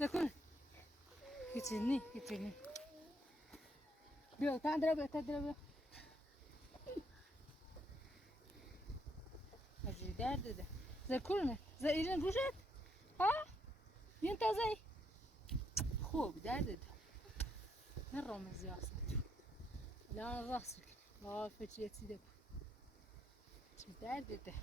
تكون كتني بيو تضرب أجي درد ده زي كلنا زي إيران روشت ها ينتظر خوب درد ده نرمز يا أصلا لا راسك لا فتشي تسيدك درد ده